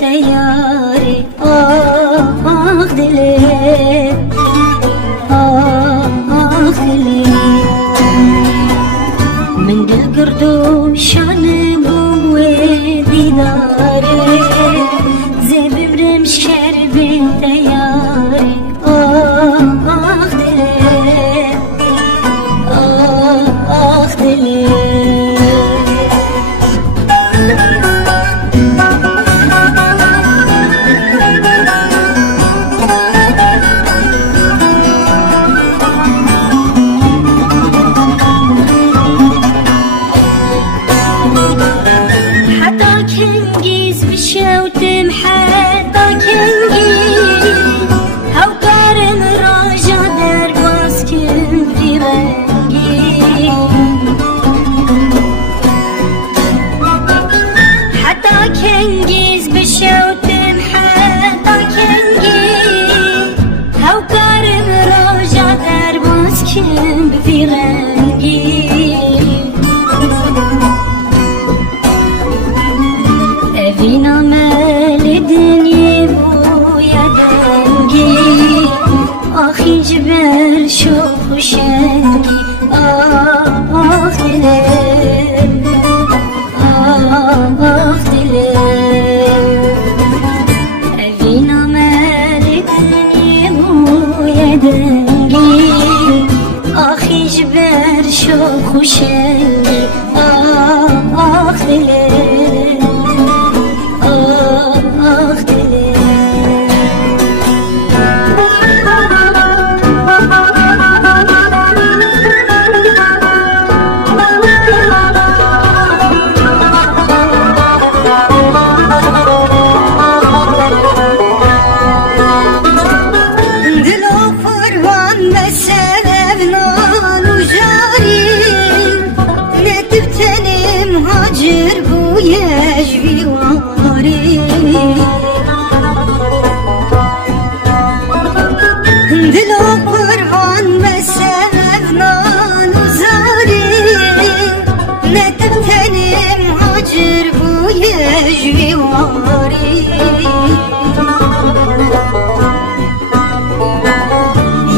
تیاری آه دلی آه دلی من دل گردو شانه بوی دیداری زی بمرم شربین تیاری آه دلی آه دلی في غنقي أبينا مال الدنيا بويا دنقي أخي جبال شوف وشنقي آخ دليل آخ دليل أبينا مال الدنيا بويا دنقي أخي جبال شوخ وشنقي آخ دليل آخ دليل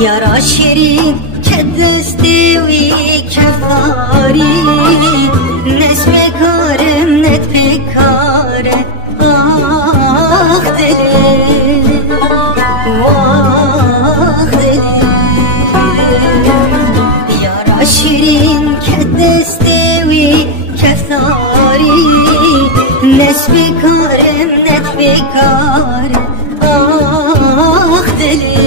يا راشرين كدستي وكفاري ناس بكارم نت بكارم آخ دليل آخ دليل يا راشرين كدستي وكفاري ناس بكارم نت بكارم آخ دليل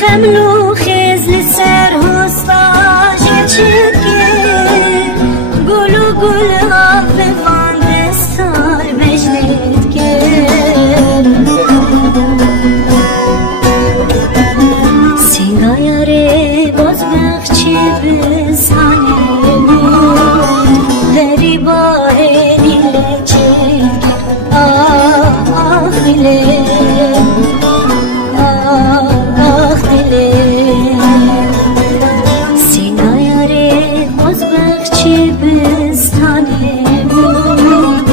خملو خيز لسر هستا جتشكي قولو قول عففان دستار بجدتكي سينا ياري باز بخشي بزانيمو غريبا هيني لجتكي آخ ليه سینا یاره باز بخشی بستانه بود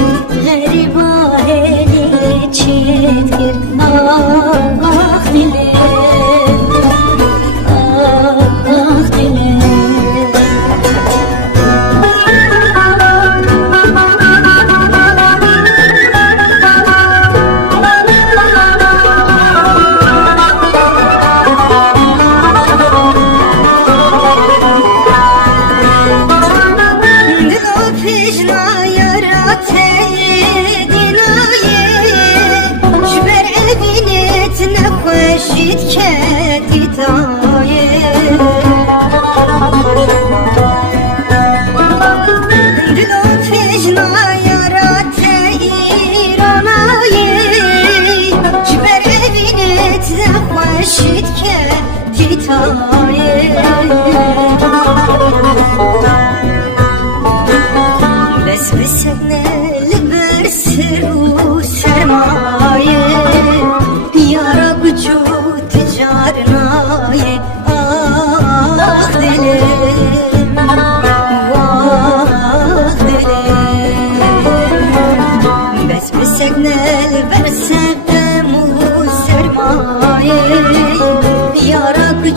غریبا هلی چیت گر آخ دله آخ دله شید که دیتایه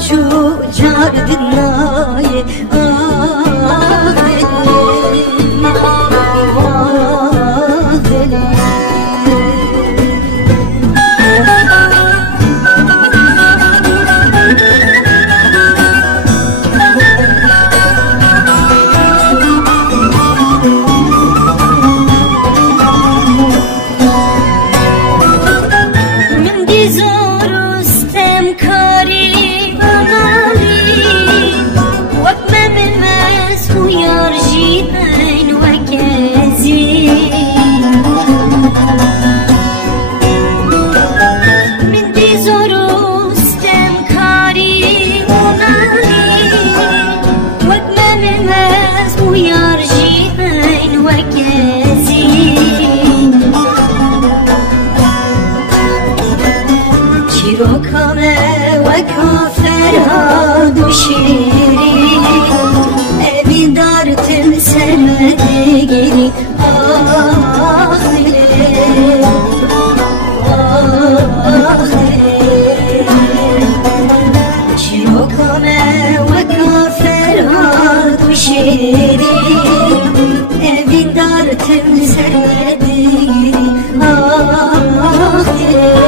car dinnaye ah dilim ah dilim Rokame ve kaferha düşeri Evi dartım sevmedi geri Ah dilim ah dilim Rokame ve kaferha düşeri Evi dartım sevmedi geri Ah dilim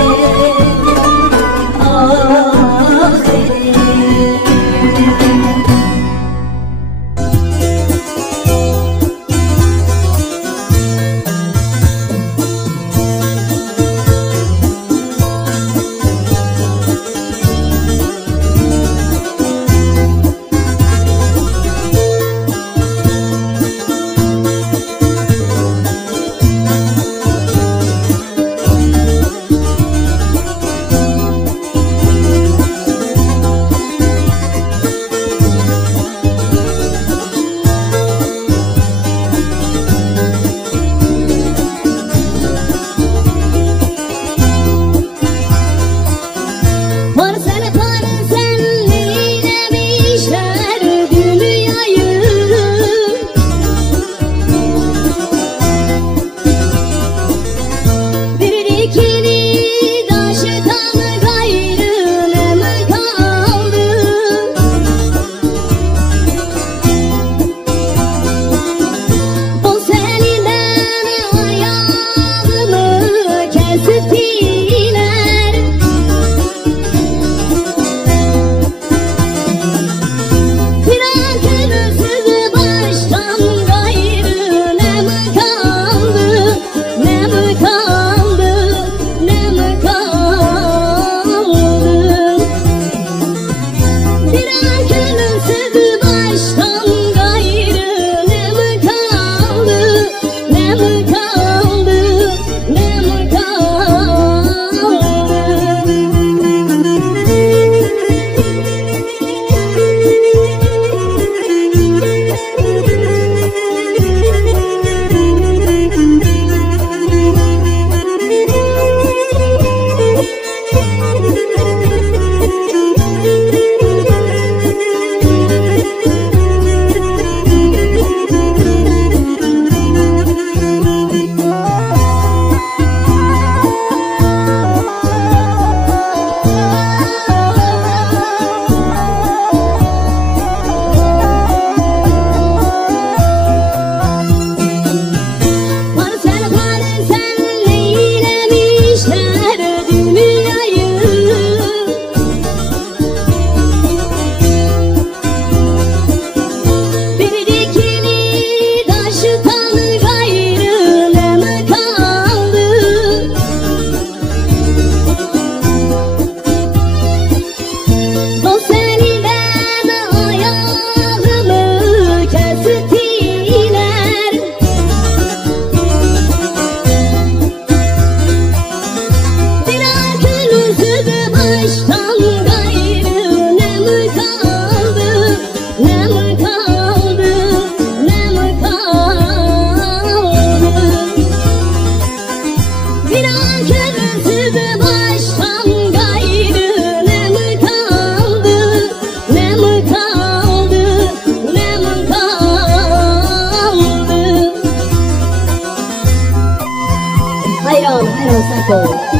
Hayran, hayran Sako.